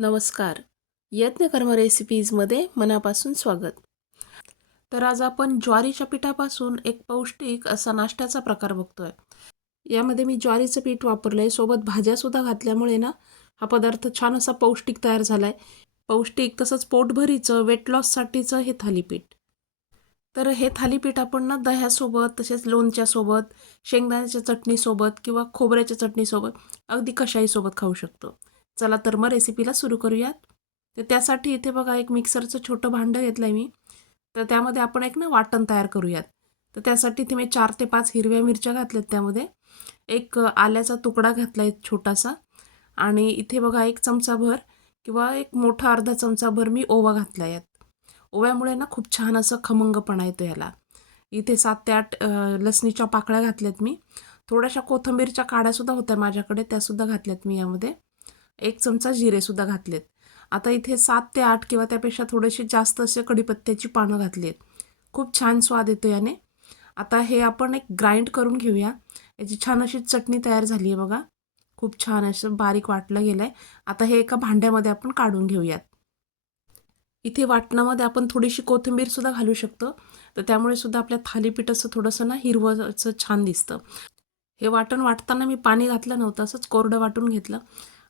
नमस्कार. यज्ञकर्म रेसिपीजमध्ये मनापासून स्वागत. तर आज आपण ज्वारीच्या पिठापासून एक पौष्टिक असा नाश्त्याचा प्रकार बघतोय. यामध्ये मी ज्वारीचं पीठ वापरलं आहे सोबत भाज्यासुद्धा घातल्यामुळे ना हा पदार्थ छान असा पौष्टिक तयार झाला आहे पौष्टिक तसंच पोटभरीचं वेट लॉससाठीचं हे थालीपीठ. तर हे थालीपीठ आपण ना दह्यासोबत तसेच लोणच्यासोबत शेंगदाण्याच्या चटणीसोबत किंवा खोबऱ्याच्या चटणीसोबत अगदी कशाईसोबत खाऊ शकतो. चला तर मग रेसिपीला सुरू करूयात. तर त्यासाठी इथे बघा एक मिक्सरचं छोटं भांडं घेतलं आहे मी. तर त्यामध्ये आपण एक ना वाटण तयार करूयात. तर त्यासाठी इथे मी चार ते पाच हिरव्या मिरच्या घातल्यात त्यामध्ये. एक आल्याचा तुकडा घातला आहे छोटासा. आणि इथे बघा एक चमचाभर किंवा एक मोठा अर्धा चमचाभर मी ओवा घातला यात ओव्यामुळे ना खूप छान असं खमंगपणा येतो याला. इथे सात ते आठ लसणीच्या पाकळ्या घातल्यात मी. थोड्याशा कोथंबीरच्या काड्यासुद्धा होत्या माझ्याकडे त्यासुद्धा घातल्यात मी यामध्ये. एक चमचा जिरेसुद्धा घातलेत. आता इथे सात ते आठ किंवा त्यापेक्षा थोडेसे जास्त असे कढीपत्त्याची पानं घातली आहेत खूप छान स्वाद येतो याने. आता हे आपण एक ग्राइंड करून घेऊया. याची छान अशी चटणी तयार झाली आहे बघा. खूप छान असं बारीक वाटलं गेलं आहे आता हे एका भांड्यामध्ये आपण काढून घेऊयात. इथे वाटणामध्ये आपण थोडीशी कोथिंबीरसुद्धा घालू शकतो. तर त्यामुळे सुद्धा आपल्या थालीपीठाचं थोडंसं ना हिरवं असं छान दिसतं. हे वाटण वाटताना मी पाणी घातलं नव्हतं असंच कोरडं वाटून घेतलं.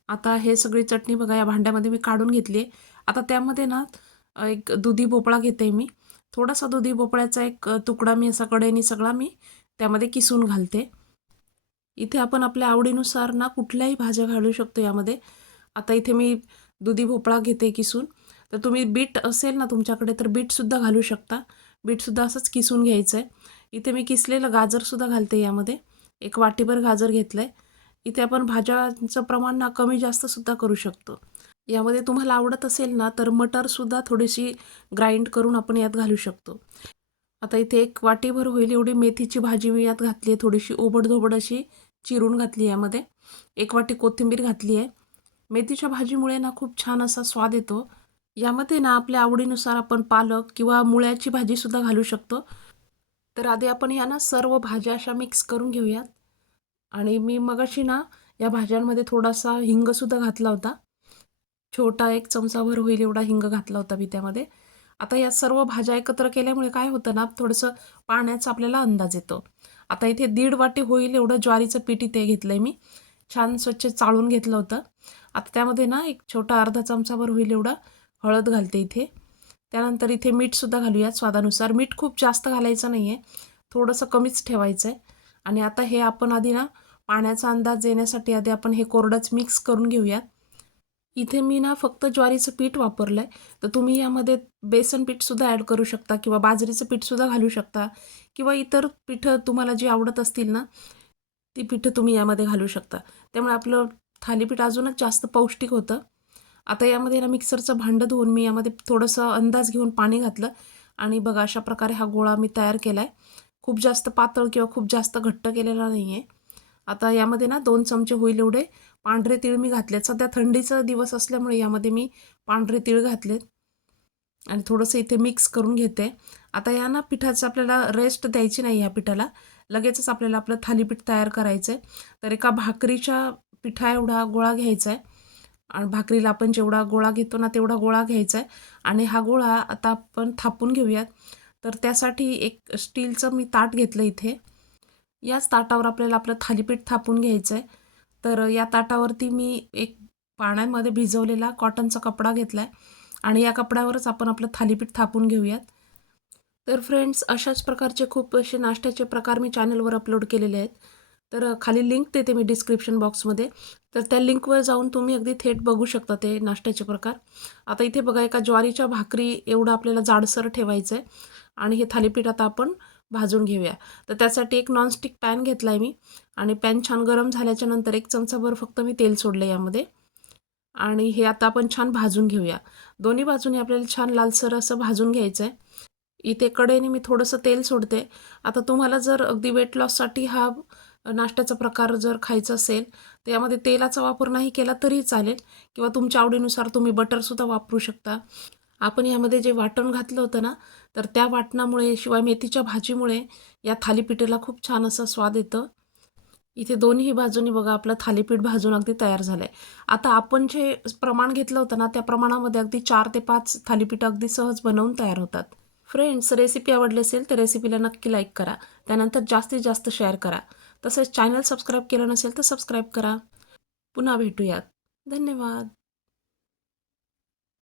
आता हे सगळी चटणी बघा या भांड्यामध्ये मी काढून घेतली आहे. आता त्यामध्ये ना एक दुधी भोपळा घेते मी. थोडासा दुधी भोपळ्याचा एक तुकडा मी असा कडेनी सगळा मी त्यामध्ये किसून घालते. इथे आपण आपल्या आवडीनुसार ना कुठल्याही भाज्या घालू शकतो यामध्ये. आता इथे मी दुधी भोपळा घेते किसून. तर तुम्ही बीट असेल ना तुमच्याकडे तर बीटसुद्धा घालू शकता. बीटसुद्धा असंच किसून घ्यायचं आहे इथे मी किसलेलं गाजरसुद्धा घालते यामध्ये. एक वाटीभर गाजर घेतलं आहे इथे आपण भाज्यांचं प्रमाण ना कमी जास्तसुद्धा करू शकतो. यामध्ये तुम्हाला आवडत असेल ना तर मटरसुद्धा थोडीशी ग्राइंड करून आपण यात घालू शकतो. आता इथे एक वाटीभर होईल एवढी मेथीची भाजी मी यात घातली आहे थोडीशी ओबडधोबड अशी चिरून घातली यामध्ये. एक वाटी कोथिंबीर घातली आहे. मेथीच्या भाजीमुळे ना खूप छान असा स्वाद येतो. यामध्ये ना आपल्या आवडीनुसार आपण पालक किंवा मुळ्याची भाजीसुद्धा घालू शकतो. तर आधी आपण या ना सर्व भाज्या अशा मिक्स करून घेऊयात. आणि मी मगाशी ना या भाज्यांमध्ये थोडासा हिंगसुद्धा घातला होता. छोटा एक चमचाभर होईल एवढा हिंग घातला होता मी त्यामध्ये. आता या सर्व भाज्या एकत्र केल्यामुळे काय होतं ना थोडंसं पाण्याचा आपल्याला अंदाज येतो. आता इथे दीड वाटी होईल एवढं ज्वारीचं पीठ इथे घेतलं आहे मी. छान स्वच्छ चाळून घेतलं होतं. आता त्यामध्ये ना एक छोटा अर्धा चमचाभर होईल एवढा हळद घालते इथे. त्यानंतर इथे मीठसुद्धा घालूयात स्वादानुसार. मीठ खूप जास्त घालायचं नाही आहे थोडंसं कमीच ठेवायचं आहे आणि आता हे आपण आधी ना पाण्याचा अंदाज येण्यासाठी आधी आपण हे कोरडंच मिक्स करून घेऊयात. इथे मी ना फक्त ज्वारीचं पीठ वापरलं आहे तर तुम्ही यामध्ये बेसन पीठसुद्धा ॲड करू शकता किंवा बाजरीचं पीठसुद्धा घालू शकता किंवा इतर पिठं तुम्हाला जी आवडत असतील ना ती पिठं तुम्ही यामध्ये घालू शकता. त्यामुळे आपलं थालीपीठ अजूनच जास्त पौष्टिक होतं. आता यामध्ये ना मिक्सरचं भांडं धुवून मी यामध्ये थोडंसं अंदाज घेऊन पाणी घातलं. आणि बघा अशा प्रकारे हा गोळा मी तयार केला आहे खूप जास्त पातळ किंवा खूप जास्त घट्ट केलेला नाही आहे आता यामध्ये ना दोन चमचे होईल एवढे. पांढरे तीळ मी घातलेत. सध्या थंडीचा दिवस असल्यामुळे यामध्ये मी पांढरे तीळ घातलेत. आणि थोडंसं इथे मिक्स करून घेते. आता या ना पिठाचं आपल्याला रेस्ट द्यायची नाही या पिठाला. लगेचच आपल्याला आपलं थालीपीठ तयार करायचं आहे तर एका भाकरीच्या पिठा एवढा गोळा घ्यायचा आहे आणि भाकरीला आपण जेवढा गोळा घेतो ना तेवढा गोळा घ्यायचा आहे आणि हा गोळा आता आपण थापून घेऊयात. तर त्यासाठी एक स्टीलचं मी ताट घेतलं इथे. याच ताटावर आपल्याला आपलं थालीपीठ थापून घ्यायचं आहे तर या ताटावरती मी एक पाण्यामध्ये भिजवलेला कॉटनचा कपडा घेतला आहे आणि या कपड्यावरच आपण आपलं थालीपीठ थापून घेऊयात. तर फ्रेंड्स अशाच प्रकारचे खूप असे नाश्त्याचे प्रकार मी चॅनलवर अपलोड केलेले आहेत. तर खाली लिंक देते मी डिस्क्रिप्शन बॉक्समध्ये. तर त्या लिंकवर जाऊन तुम्ही अगदी थेट बघू शकता ते नाश्त्याचे प्रकार. आता इथे बघा एका ज्वारीच्या भाकरी एवढं आपल्याला जाडसर ठेवायचं आहे आणि हे थालीपीठ आता आपण भाजून घेऊया. तर त्यासाठी एक नॉनस्टिक पॅन घेतला आहे मी. आणि पॅन छान गरम झाल्याच्यानंतर एक चमचाभर फक्त मी तेल सोडलं यामध्ये. आणि हे आता आपण छान भाजून घेऊया. दोन्ही बाजूने आपल्याला छान लालसर असं भाजून घ्यायचं आहे इथे कडेने मी थोडंसं तेल सोडते. आता तुम्हाला जर अगदी वेट लॉससाठी हा नाश्त्याचा प्रकार जर खायचा असेल तर यामध्ये तेलाचा वापर नाही केला तरी चालेल. किंवा तुमच्या आवडीनुसार तुम्ही बटरसुद्धा वापरू शकता. आपण यामध्ये जे वाटण घातलं होतं ना तर त्या वाटणामुळे शिवाय मेथीच्या भाजीमुळे या थालीपीठाला खूप छान असा स्वाद येतं. इथे दोन्ही बाजूनी बघा आपलं थालीपीठ भाजून अगदी तयार झालं आहे आता आपण जे प्रमाण घेतलं होतं ना त्या प्रमाणामध्ये अगदी चार ते पाच थालीपीठ अगदी सहज बनवून तयार होतात. फ्रेंड्स रेसिपी आवडली असेल तर रेसिपीला नक्की लाईक करा. त्यानंतर जास्तीत जास्त शेअर करा. तसेच चॅनल सबस्क्राईब केलं नसेल तर सबस्क्राईब करा. पुन्हा भेटूयात. धन्यवाद.